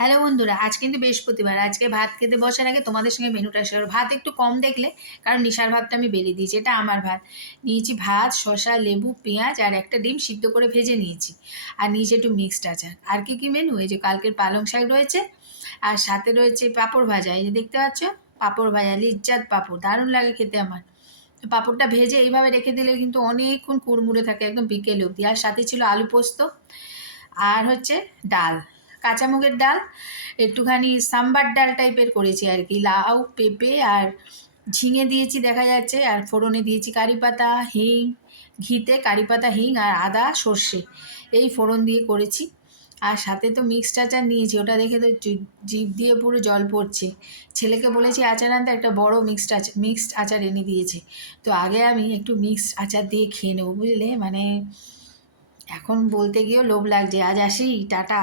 Hello বন্ধুরা, আজ কিন্তু বৃহস্পতিবার। আজকে ভাত খেতে বসার আগে তোমাদের সঙ্গে মেনুটা শেয়ার। ভাত একটু কম দেখলে, কারণ নিশার ভাতটা আমি বেড়ে দিয়েছি। এটা আমার ভাত। নিয়েছি ভাত, শসা, লেবু, পেঁয়াজ আর একটা ডিম সিদ্ধ করে ভেজে নিয়েছি। আর নিয়েছি একটু মিক্সড আচার। আর কি মেনু? এই যে কালকের পালং শাক রয়েছে, আর সাথে রয়েছে পাঁপড় ভাজা। এই যে দেখতে পাচ্ছ, পাঁপড় ভাজা, লিজ্জাত পাঁপড়, দারুণ লাগে খেতে আমার। তো পাঁপড়টা ভেজে এইভাবে রেখে দিলে কিন্তু অনেকক্ষণ কুড়মুড়ে থাকে, একদম বিকেল অবধি। আর সাথে ছিল আলু পোস্ত, আর হচ্ছে ডাল, কাঁচা মুগের ডাল, একটুখানি সাম্বার ডাল টাইপের করেছি আর কি। লাউ, পেঁপে আর ঝিঙে দিয়েছি দেখা যাচ্ছে, আর ফোড়নে দিয়েছি কারি পাতা, হিং, ঘিতে কারি পাতা, হিং আর আদা, সর্ষে, এই ফোড়ন দিয়ে করেছি। আর সাথে তো মিক্সড আচার নিয়েছি, ওটা দেখে তো জিভ দিয়ে পুরো জল পড়ছে। ছেলেকে বলেছি আচার আনতে, একটা বড় মিক্সড আচার এনে দিয়েছে। তো আগে আমি একটু মিক্সড আচার দিয়ে খেয়ে নেবো, বুঝলে, মানে এখন বলতে গিয়েও লোভ লাগছে। আজ আসি, টাটা।